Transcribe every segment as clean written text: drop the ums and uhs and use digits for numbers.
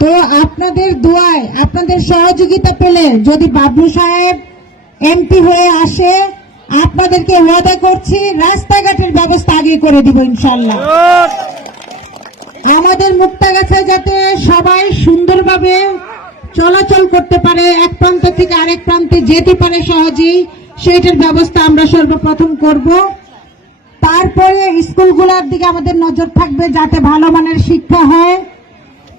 তো আপনাদের দোয়ায়, আপনাদের সহযোগিতা পেলে যদি বাবলু সাহেব এমপি হয়ে আসে, আপনাদেরকে ওয়াদা করছি রাস্তাঘাটের ব্যবস্থা আগে করে দিব ইনশাল্লাহ। আমাদের মুক্তাগাছা যাতে সবাই সুন্দরভাবে চলাচল করতে পারে, এক প্রান্ত থেকে আরেক প্রান্তে যেতে পারে সহজেই, সেটার ব্যবস্থা আমরা সর্বপ্রথম করব। তারপরে স্কুলগুলোর দিকে আমাদের নজর থাকবে যাতে ভালো মানের শিক্ষা হয়।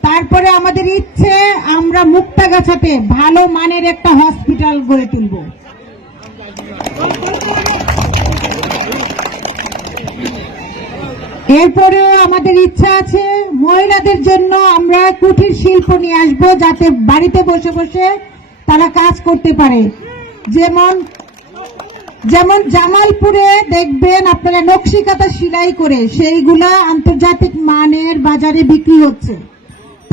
তারপরে আমাদের ইচ্ছে আমরা মুক্তাগাছাতে ভালো মানের একটা হসপিটাল গড়ে তুলব। এরপরেও আমাদের ইচ্ছা আছে মহিলাদের জন্য আমরা কুটির শিল্প নিয়ে আসব, যাতে বাড়িতে বসে বসে তারা কাজ করতে পারে। যেমন জামালপুরে দেখবেন আপনারা নকশি কাঁথা সেলাই করে সেইগুলা আন্তর্জাতিক মানের বাজারে বিক্রি হচ্ছে,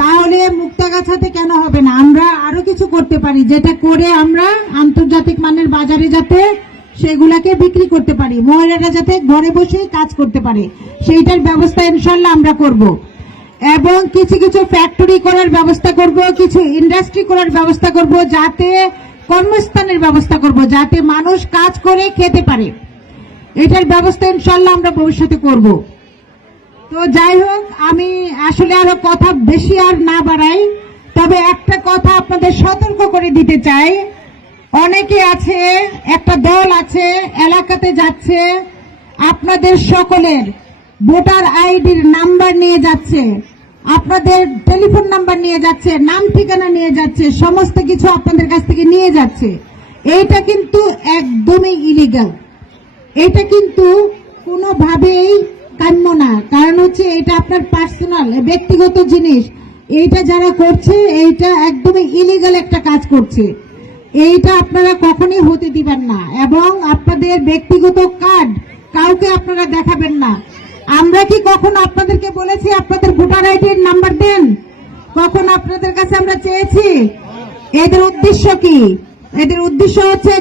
তাহলে মুক্তাগাছাতে কেন হবে না? আমরা আরো কিছু করতে পারি যেটা করে আমরা আন্তর্জাতিক মানের বাজারে যাতে সেগুলাকে বিক্রি করতে পারি, মহিলারা যাতে ঘরে বসে কাজ করতে পারে, সেইটার ব্যবস্থা ইনশাল্লাহ আমরা করব। এবং কিছু কিছু ফ্যাক্টরি করার ব্যবস্থা করব, কিছু ইন্ডাস্ট্রি করার ব্যবস্থা করব, যাতে কর্মস্থানের ব্যবস্থা করব, যাতে মানুষ কাজ করে খেতে পারে। এটার ব্যবস্থা ইনশাল্লাহ আমরা ভবিষ্যতে করব। তো যাই হোক, আমি আসলে আরো কথা বেশি আর না বাড়াই, তবে একটা কথা আপনাদের সতর্ক করে দিতে চাই। অনেকে আছে, একটা দল আছে এলাকাতে যাচ্ছে, আপনাদের সকলের ভোটার আইডির নাম্বার নিয়ে যাচ্ছে, আপনাদের টেলিফোন নাম্বার নিয়ে যাচ্ছে, নাম ঠিকানা নিয়ে যাচ্ছে, সমস্ত কিছু আপনাদের কাছ থেকে নিয়ে যাচ্ছে। এইটা কিন্তু একদমই ইলিগাল, এটা কিন্তু কোনোভাবেই কাম্য না। কারণ হচ্ছে এটা আপনার পার্সোনাল ব্যক্তিগত জিনিস, এইটা যারা করছে এইটা একদমই ইলিগাল একটা কাজ করছে, এইটা আপনারা কখনোই হতে দিবেন না। এবং আপনাদের ব্যক্তিগত কার্ড কাউকে আপনারা দেখাবেন না। আমরা কি কখনো আপনাদেরকে বলেছি আপনাদের ভোটার আইডির নাম্বার দেন? কখন আপনাদের কাছে আমরা চেয়েছি? এদের উদ্দেশ্য কি? এদের উদ্দেশ্য হচ্ছে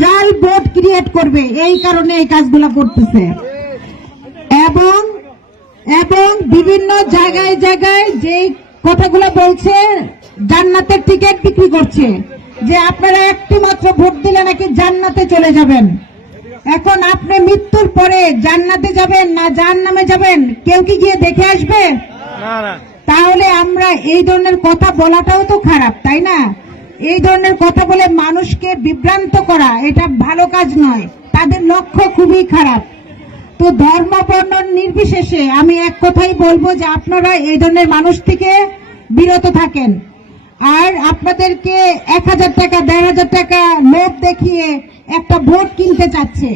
জাল ভোট ক্রিয়েট করবে, এই কারণে এই কাজগুলো করতেছে। এবং বিভিন্ন জায়গায় জায়গায় যে কথাগুলো বলছে, জান্নাতের টিকিট বিক্রি করছে, যে আপনারা একটি মাত্র ভোট দিলে নাকি জান্নাতে চলে যাবেন। এখন আপনি মৃত্যুর পরে জান্নাতে যাবেন না জাহান্নামে যাবেন, কেউ কি গিয়ে দেখে আসবে? তাহলে আমরা এই ধরনের কথা বলাটাও তো খারাপ, তাই না? এই ধরনের কথা বলে মানুষকে বিভ্রান্ত করা এটা ভালো কাজ নয়, তাদের লক্ষ্য খুবই খারাপ। তো ধর্ম বর্ণ নির্বিশেষে আমি এক কথাই বলবো যে আপনারা এই ধরনের মানুষ থেকে বিরত থাকেন। আর আপনাদেরকে 1000 টাকা 1500 টাকা লোভ দেখিয়ে একটা ভোট কিনতে চাচ্ছে,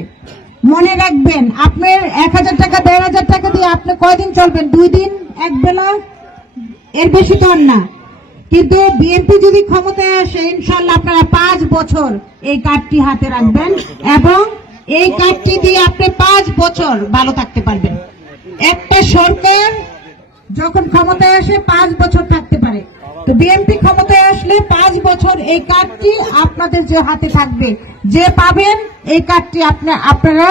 মনে রাখবেন আপনার 1000 টাকা 1500 টাকা দিয়ে আপনি কয়দিন চলবেন? 2 দিন, এক বেলা, এর বেশি তো আর না। কিন্তু বিএনপি যদি ক্ষমতায় আসে ইনশাল্লাহ আপনারা 5 বছর এই কার্ডটি হাতে রাখবেন এবং এই কার্ডটি দিয়ে আপনি 5 বছর ভালো থাকতে পারবেন। একটা সরকার যখন ক্ষমতায় আসে 5 বছর থাকতে পারে, তো বিএনপি ক্ষমতায় আসলে 5 বছর এই কার্ডটি আপনাদের যে হাতে থাকবে, যে পাবেন এই কার্ডটি আপনারা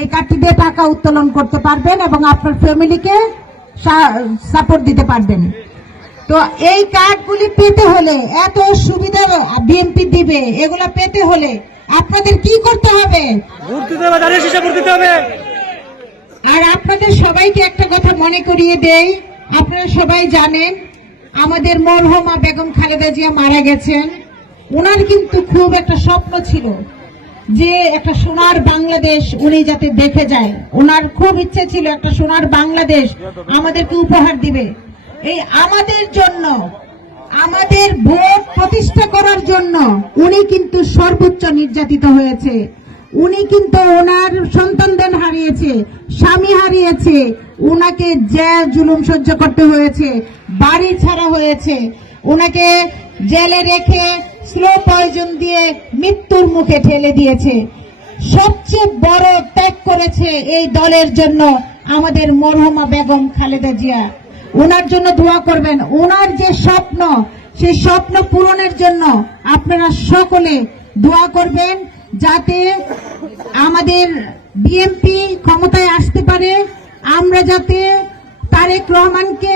এই কার্ডটি দিয়ে টাকা উত্তোলন করতে পারবেন এবং আপনার ফ্যামিলিকে সাপোর্ট দিতে পারবেন। তো এই কার্ডগুলি পেতে হলে, এত সুবিধা বিএনপি দিবে, এগুলো পেতে হলে আপনাদের কি করতে হবে? আর আপনাদের সবাইকে একটা কথা মনে করিয়ে দেই, আপনারা সবাই জানেন আমাদের মরহুমা বেগম খালেদা জিয়া মারা গেছেন। ওনার কিন্তু খুব একটা স্বপ্ন ছিল যে একটা সোনার বাংলাদেশ উনি যাতে দেখে যায়। ওনার খুব ইচ্ছে ছিল একটা সোনার বাংলাদেশ আমাদেরকে উপহার দিবে। এই আমাদের জন্য, আমাদের ভোট প্রতিষ্ঠা করার জন্য উনি কিন্তু সর্বোচ্চ নির্যাতিত হয়েছে। উনি কিন্তু ওনার সন্তানদের হারিয়েছে, স্বামী হারিয়েছে, ওনাকে জুলুম সহ্য করতে হয়েছে, বাড়ি ছাড়া হয়েছে, ওনাকে জেলে রেখে স্লো পয়জন দিয়ে মৃত্যুর মুখে ঠেলে দিয়েছে। সবচেয়ে বড় ত্যাগ করেছে এই দলের জন্য আমাদের মরহুমা বেগম খালেদা জিয়া। ওনার জন্য দোয়া করবেন। ওনার যে স্বপ্ন, সেই স্বপ্ন পূরণের জন্য আপনারা সকলে দোয়া করবেন, যাতে আমাদের বিএনপি ক্ষমতায় আসতে পারে। আমরা যাতে তারেক রহমানকে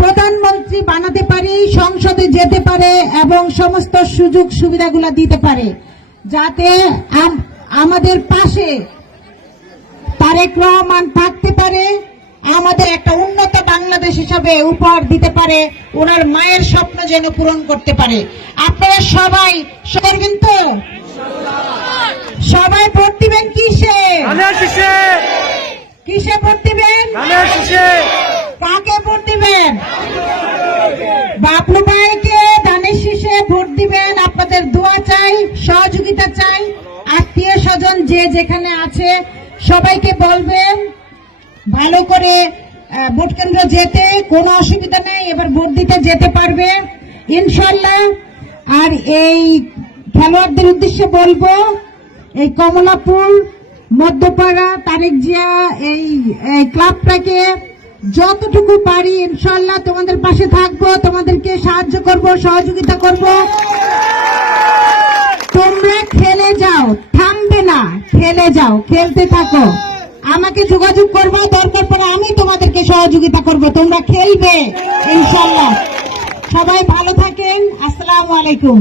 প্রধানমন্ত্রী বানাতে পারি, সংসদে যেতে পারে এবং সমস্ত সুযোগ সুবিধাগুলো দিতে পারে, যাতে আমাদের পাশে তারেক রহমান থাকতে পারে, আমাদের একটা উন্নত বাংলাদেশ হিসাবে উপহার দিতে পারে, ওনার মায়ের স্বপ্ন যেন পূরণ করতে পারে। আপনারা সবাই করবেন তো? সবাই ভোট দিবেন কিসে? কিসে ভোট দিবেন? কাকে ভোট দিবেন? বাবলু ভাইকে ধানের শীষে ভোট দিবেন। আপনাদের দোয়া চাই, সহযোগিতা চাই। আত্মীয় স্বজন যে যেখানে আছে সবাইকে বলবেন ভালো করে ভোট কেন্দ্র যেতে, কোনো অসুবিধা নেই, এবার ভোট দিতে যেতে পারবে ইনশাল্লাহ। আর এই খেলোয়াড়দের উদ্দেশ্যে বলবো, এই কমলাপুর মধ্যপাড়া তারেক জিয়া এই ক্লাবটাকে যতটুকু পারি ইনশাল্লাহ তোমাদের পাশে থাকবো, তোমাদেরকে সাহায্য করব, সহযোগিতা করব। তোমরা খেলে যাও, থামবে না, খেলে যাও, খেলতে থাকো। আমাকে যোগাযোগ করবো, দরকার পড়ে আমি তোমাদেরকে সহযোগিতা করব, তোমরা খেলবে ইনশাল্লাহ। সবাই ভালো থাকেন। আসসালামু আলাইকুম।